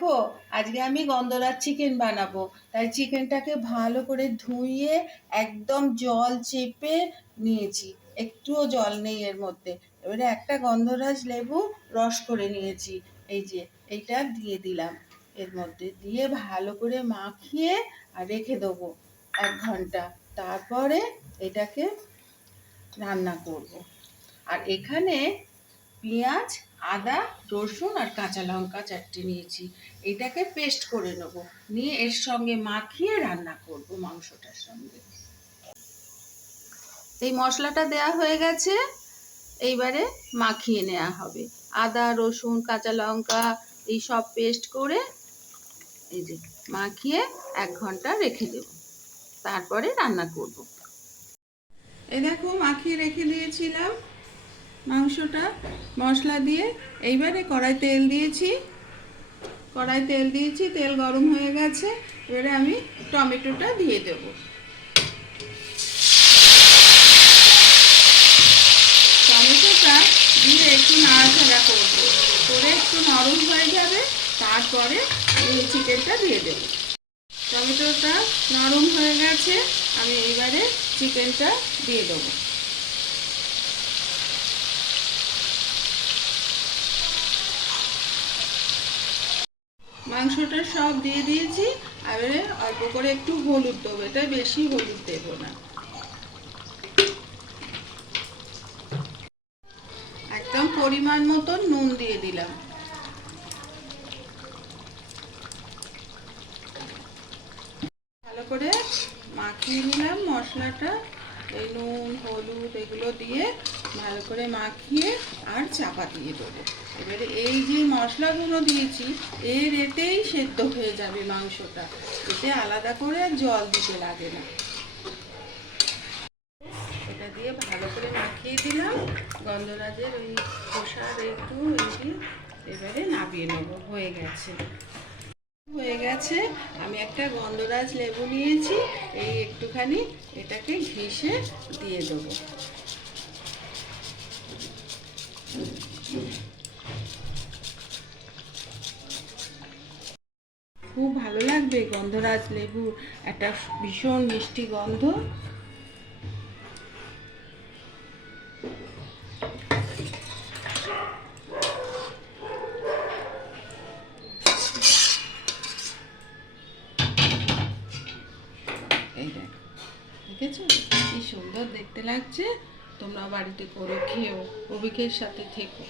দেখো, আজকে আমি গন্ধরাজ চিকেন বানাবো। তাই চিকেনটাকে ভালো করে ধুইয়ে একদম জল চেপে নিয়েছি। একটুও জল নেই এর মধ্যে। এবারে একটা গন্ধরাজ লেবু রস করে নিয়েছি। এই যে, এইটা দিয়ে দিলাম। এর মধ্যে দিয়ে ভালো করে মাখিয়ে আর রেখে দেবো এক ঘণ্টা। তারপরে এটাকে রান্না করব। আর এখানে পেঁয়াজ, আদা, রসুন আর কাঁচা লঙ্কা চারটে নিয়েছি। এটাকে পেস্ট করে নেব। নিয়ে এর সঙ্গে মাখিয়ে রান্না করব মাংসটার সঙ্গে। এই মশলাটা দেয়া হয়ে গেছে। এইবারে মাখিয়ে নেওয়া হবে। আদা, রসুন, কাঁচা লঙ্কা এই সব পেস্ট করে এই যে মাখিয়ে এক ঘণ্টা রেখে দেব। তারপরে রান্না করব। এই দেখো, মাখিয়ে রেখে দিয়েছিলাম। মাংসটা মশলা দিয়ে এইবারে কড়াই তেল দিয়েছি। কড়াই তেল দিয়েছি, তেল গরম হয়ে গেছে। এবারে আমি টমেটোটা দিয়ে দেব। টমেটোটা দিয়ে একটু নাড়াচাড়া করব। করে একটু নরম হয়ে যাবে, তারপরে এই চিকেনটা দিয়ে দেবো। টমেটোটা নরম হয়ে গেছে, আমি এবারে চিকেনটা দিয়ে দেবো। মাংসটা সব দিয়ে দিয়েছি এবারে অল্প করে একটু হলুদ দেবো। এটা বেশি হলুদ দেবো না। একদম পরিমাণ মতন নুন দিয়ে দিলাম। ভালো করে মাখিয়ে নিলাম মশলাটা। এই নুন, হলুদ এগুলো দিয়ে ভালো করে মাখিয়ে আর চাপা দিয়ে দেবো। এবারে এই যে মশলাগুলো দিয়েছি, এর এতেই সেদ্ধ হয়ে যাবে মাংসটা। এতে আলাদা করে আর জল দিতে লাগে না। এটা দিয়ে ভালো করে মাখিয়ে দিলাম। গন্ধরাজের ওই খোসার একটু এবারে নাবিয়ে নেব। হয়ে গেছে। হয়ে গেছে। আমি একটা গন্ধরাজ লেবু নিয়েছি, এই একটুখানি এটাকে ঘিষে দিয়ে দেব। খুব ভালো লাগবে গন্ধরাজ লেবু একটা ভীষণ মিষ্টি গন্ধ। এই দেখো। দেখেছ? কি সুন্দর দেখতে লাগছে। তোমরা বাড়িতে করে খেয়েও অভিকের সাথে থেকো।